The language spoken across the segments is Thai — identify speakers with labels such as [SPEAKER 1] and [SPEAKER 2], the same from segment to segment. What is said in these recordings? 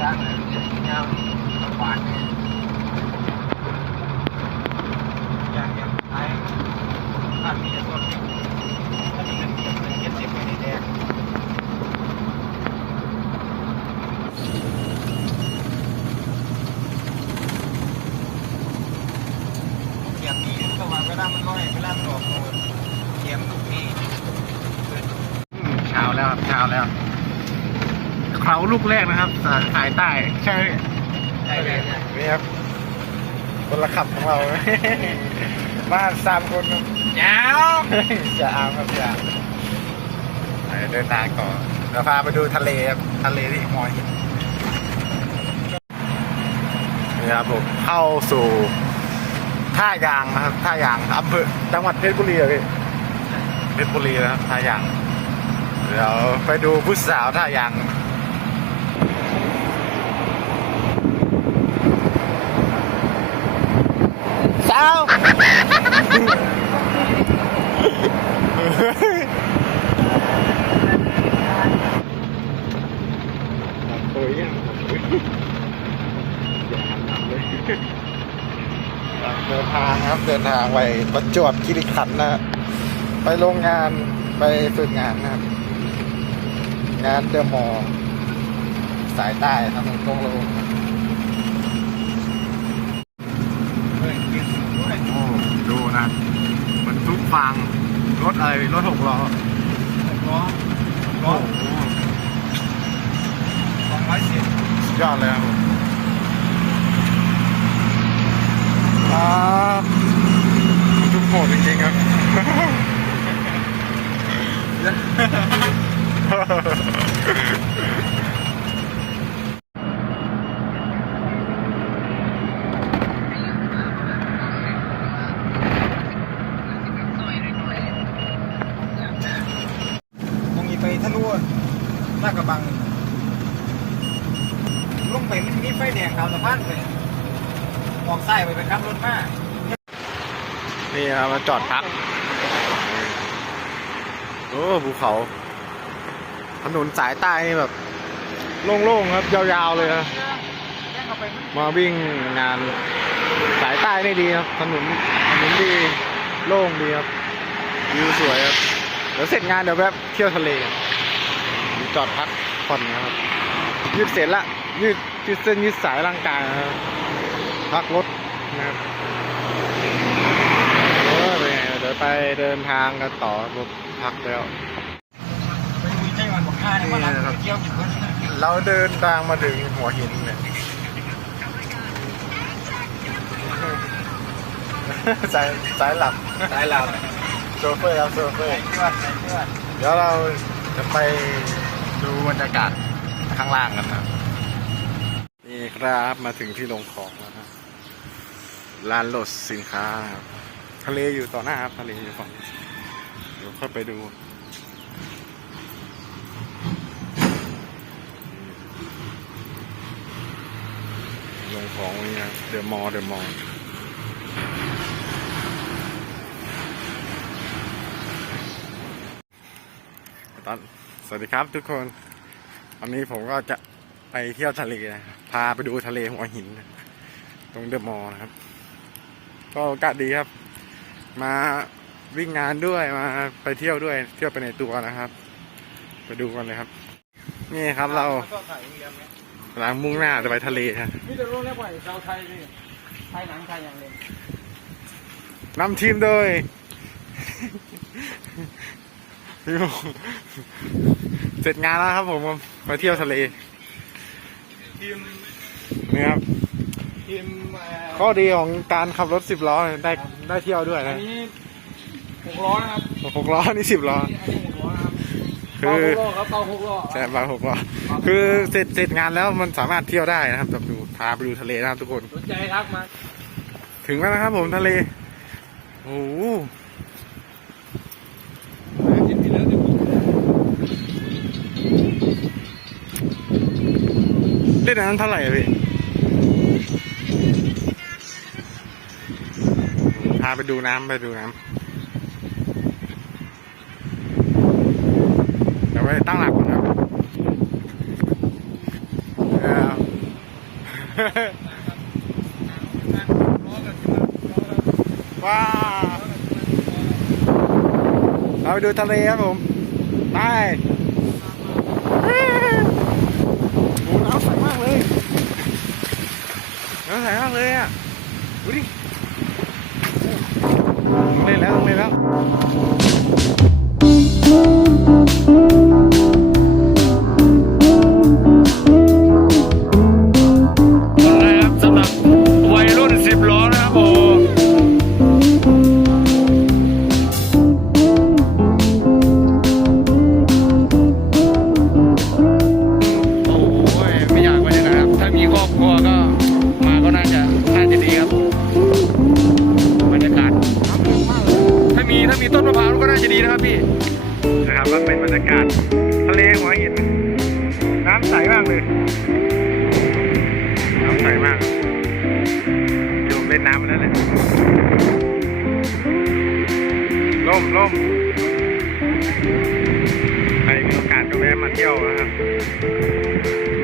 [SPEAKER 1] ยางเลยยางหวานเนี่ยยางยังไอ้ถ้ามีจะต้นก็เงินเก็บเก็บไว้ในแดงเก็บดีก็ว่าเวลามันน้อยเวลามันออกโคนเก็บลูกนี้
[SPEAKER 2] เช้าแล้วครับเช้าแล้ว เขาลูกแรกนะครับสายสายใต้ใช่
[SPEAKER 1] ใช่ใช่ใช่
[SPEAKER 2] นี่ครับคนละขับของเรามาสามคนครับ
[SPEAKER 1] ยาว
[SPEAKER 2] จะอามครับจะไปเดินทางก่อนเราพาไปดูทะเลครับทะเลที่มอยหินนี่ครับผมเข้าสู่ท่ายางนะครับท่ายางอำเภอจังหวัดเพชรบุรีอะพี่เพชรบุรีนะครับท่ายางเดี๋ยวไปดูผู้สาวท่ายาง สาวตัวยังเดินทางครับเดินทางไปประจวบคีรีขันธ์นะไปโรงงานไปฝึกงานนะครับ งานเดอะมอสายใต้ทางตรงลง
[SPEAKER 1] เฮ้ยกินด้วย
[SPEAKER 2] โอ้ดูนะ มันทุกฟังรถอะไรรถหกล้อ
[SPEAKER 1] ล้อล้อสองร้อยสิบ
[SPEAKER 2] สุดยอดเลยครับผมครับทุกโหดจริงๆครับ
[SPEAKER 1] ตรงนี้ไปทะลุ ลาดกระบังลงไปมันมีไฟแดงตามสะพานเลยมองซ้ายไปเป็นขับรถมา
[SPEAKER 2] นี่ครับมาจอดพัก โอ้ภูเขา ถนนสายใต้นี่แบบ โล่งๆครับ ยาวๆเลยครับ
[SPEAKER 1] แย่งเข้าไปมัน
[SPEAKER 2] มาวิ่งงานสายใต้นี่ดีครับ ถนนถนนดีโล่งดีครับวิวสวยครับ เดี๋ยวเสร็จงานเดี๋ยวแวบเที่ยวทะเล จอดพักผ่อนนะครับ ยืดเสร็จละ ยืดยืดเส้นยืดสายร่างกายนะครับพักรถนะครับเออเป็นไงเดี๋ยวไปเดินทางกันต่อรถพักแล้ว
[SPEAKER 1] ไปมีใจวันบอกห้าเนี่ยว่าเราเที่ยวอยู่คน
[SPEAKER 2] เราเดินทางมาถึงหัวหินเนี่ยสายสายหลับ
[SPEAKER 1] สายเรา
[SPEAKER 2] โซเฟอร์ครับโซเฟอร์
[SPEAKER 1] เพื่อนเพื่อน
[SPEAKER 2] เดี๋ยวเราจะไป ดูบรรยากาศข้างล่างกันนะนี่ครับมาถึงที่ลงของแล้วนะลานโหลดสินค้าครับทะเลอยู่ต่อหน้าครับทะเลอยู่ฝั่งเดี๋ยวค่อยไปดูลงของนี่นะเดอะมอลเดอะมอลล์ตอน สวัสดีครับทุกคนวันนี้ผมก็จะไปเที่ยวทะเลนะพาไปดูทะเลหัวหินนะตรงเดอะมอลล์นะครับ ก็โอกาสดีครับ มาวิ่งงานด้วยมาไปเที่ยวด้วย เที่ยวไปในตัวนะครับ ไปดูกันเลยครับ นี่ครับเรา
[SPEAKER 1] ก็ถ่ายอย่างเดียวเนี่ย
[SPEAKER 2] กำลังมุ่งหน้าจะไปทะเลนะ
[SPEAKER 1] นี่จะรู้แล้วว่าชาวไทยนี่ไทยหนังไทยอย่างเดียวนำ
[SPEAKER 2] ทีมโดยพี่โม เสร็จงานแล้วครับผมไปเที่ยวทะเล
[SPEAKER 1] ทีม
[SPEAKER 2] นี่ครับ
[SPEAKER 1] ทีมเอ่อ
[SPEAKER 2] ข้อดีของการขับรถสิบล้อได้ได้เที่ยวด้วย
[SPEAKER 1] อัน
[SPEAKER 2] นะ
[SPEAKER 1] นี้หกล้อนะครับ
[SPEAKER 2] หกล้อนี่สิบล้อ
[SPEAKER 1] อันนี้หกล้อนะครับ
[SPEAKER 2] คือ
[SPEAKER 1] เตาหกล้อครับเตาหกล้อ
[SPEAKER 2] ใช่บางหกล้อคือเสร็จเสร็จงานแล้วมันสามารถเที่ยวได้นะครับแบบดูพาไปดูทะเลนะครับทุกคน
[SPEAKER 1] สนใจทักมา
[SPEAKER 2] ถึงแล้วนะครับผมทะเลโอ้โห เล่นอันนั้นเท่าไหร่อะพี่พาไปดูน้ำไปดูน้ำเดี๋ยวไปตั้งหลักก่อนครับว้าวเราไปดูทะเลครับผม ไปโอ้น้ำใสมากเลย น้ำใสมากเลยอะดูดิลงเล่นแล้วเล่นแล้ว
[SPEAKER 3] ต้นมะพร้าวก็น่าจะดีนะครับพี่
[SPEAKER 2] นะครับก็เป็นบรรยากาศทะเลหัวหินน้ำใสมากเลยน้ำใสมากเดี๋ยมเล่นน้ำมาแล้วแหละล่มล่มใครมีโอกาสก็แวะมาเที่ยวนะครับ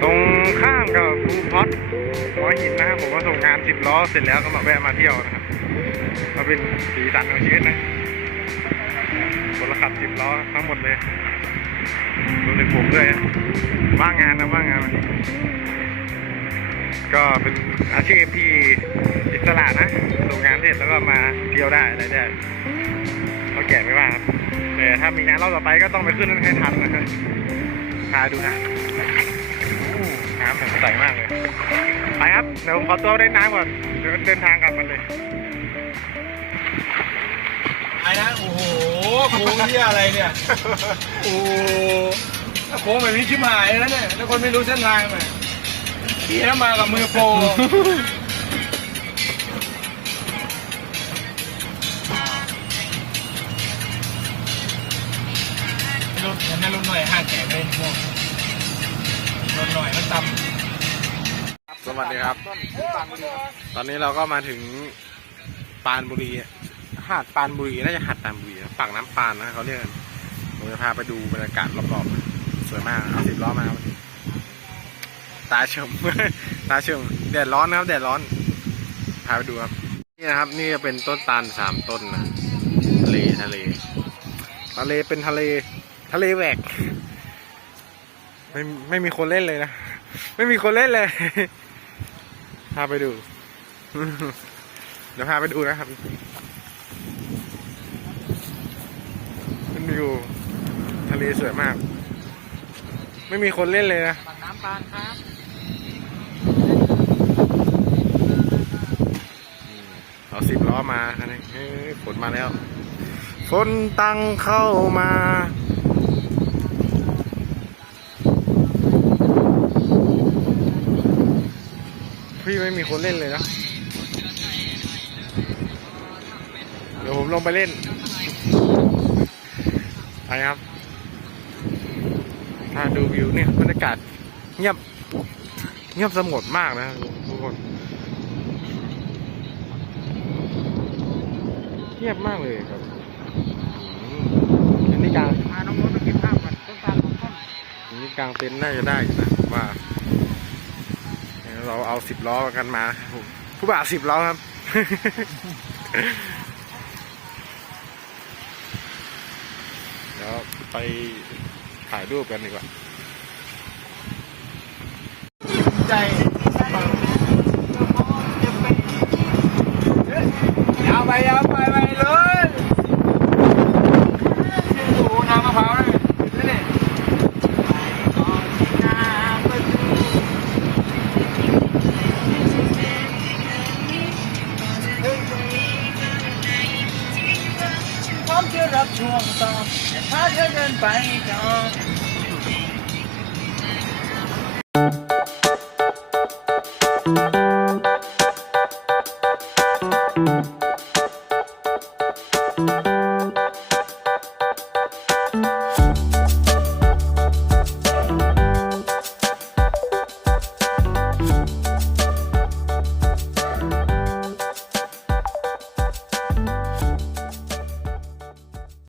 [SPEAKER 2] ตรงข้ามกับภูพอดหัวหินนะครับผมก็ส่งงานสิบล้อเสร็จแล้วก็มาแวะมาเที่ยวนะครับก็เป็นสีสันของชีวิตนะ ขับสิบล้อทั้งหมดเลยรวมถึงผมด้วยว่างงานนะว่างงาน ก็เป็นอาชีพที่อิสระนะส่งงานเสร็จแล้วก็มาเที่ยวได้อะไรได้เขาแก่ไม่ว่าครับแต่ถ้ามีงานรอบต่อไปก็ต้องไปขึ้นให้ทันนะครับพาดูนะน้ำใสมากเลย ไปครับ เดี๋ยวผมขอตัวเล่นน้ำก่อน เดี๋ยวเดินทางกลับมันเลย
[SPEAKER 1] ไอ้นะ โอ้โหโค้งที่อะไรเนี่ย โอ้โหโค้งแบบนี้ชิบหายแล้วเนี่ย แล้วคนไม่รู้เส้นทางเลยพี่ถ้ามากับมือโปรรถนั่นรถหน่อยห้าแสนเลยพวกรถหน่อยมันต่ำ
[SPEAKER 2] สวัสดีครับ ตอนนี้เราก็มาถึงปานบุรี หาดปานบุรีน่าจะหาดปานบุรีนะปากน้ำปานนะเขาเรียกกันผมจะพาไปดูบรรยากาศรอบๆสวยมากเอาสิบล้อมาครับตาเฉมตาเฉมแดดร้อนนะครับแดดร้อนพาไปดูครับ นี่นะครับ นี่จะเป็นต้นตาลสามต้นนะทะเลทะเล ทะเลเป็นทะเล ทะเลแหวกไม่ไม่มีคนเล่นเลยนะ ไม่มีคนเล่นเลย พาไปดู เดี๋ยวพาไปดูนะครับเป็น วิวทะเลสวยมาก ไม่มีคนเล่นเลยนะ
[SPEAKER 1] ปากน้ำปานครับ
[SPEAKER 2] เอาสิบล้อมาคันนี้เฮ้ยฝนมาแล้ว ฝนตังเข้ามาพี่ไม่มีคนเล่นเลยนะ เดี๋ยวผมลงไปเล่น ไปครับถ้าดูวิวเนี่ยบรรยากาศเงียบ เงียบสงบมากนะทุกคนเงียบมากเลยครับอืมอันนี้กลาง
[SPEAKER 1] พาน้องรถไปเก็บภาพก่อนต้นตาลสองต้น
[SPEAKER 2] อันนี้กลางเต็นท์น่าจะได้อยู่นะผมว่าเดี๋ยวเราเอาสิบล้อกันมาผู้บ่าวสิบล้อครับ เดี๋ยว ไปถ่ายรูปกันดีกว่า
[SPEAKER 1] ใจยาวไปยาวไปไปเลยโอ้โหน้ำมะพร้าวเลยนี่พร้อมจะรับช่วงต่อ แต่พา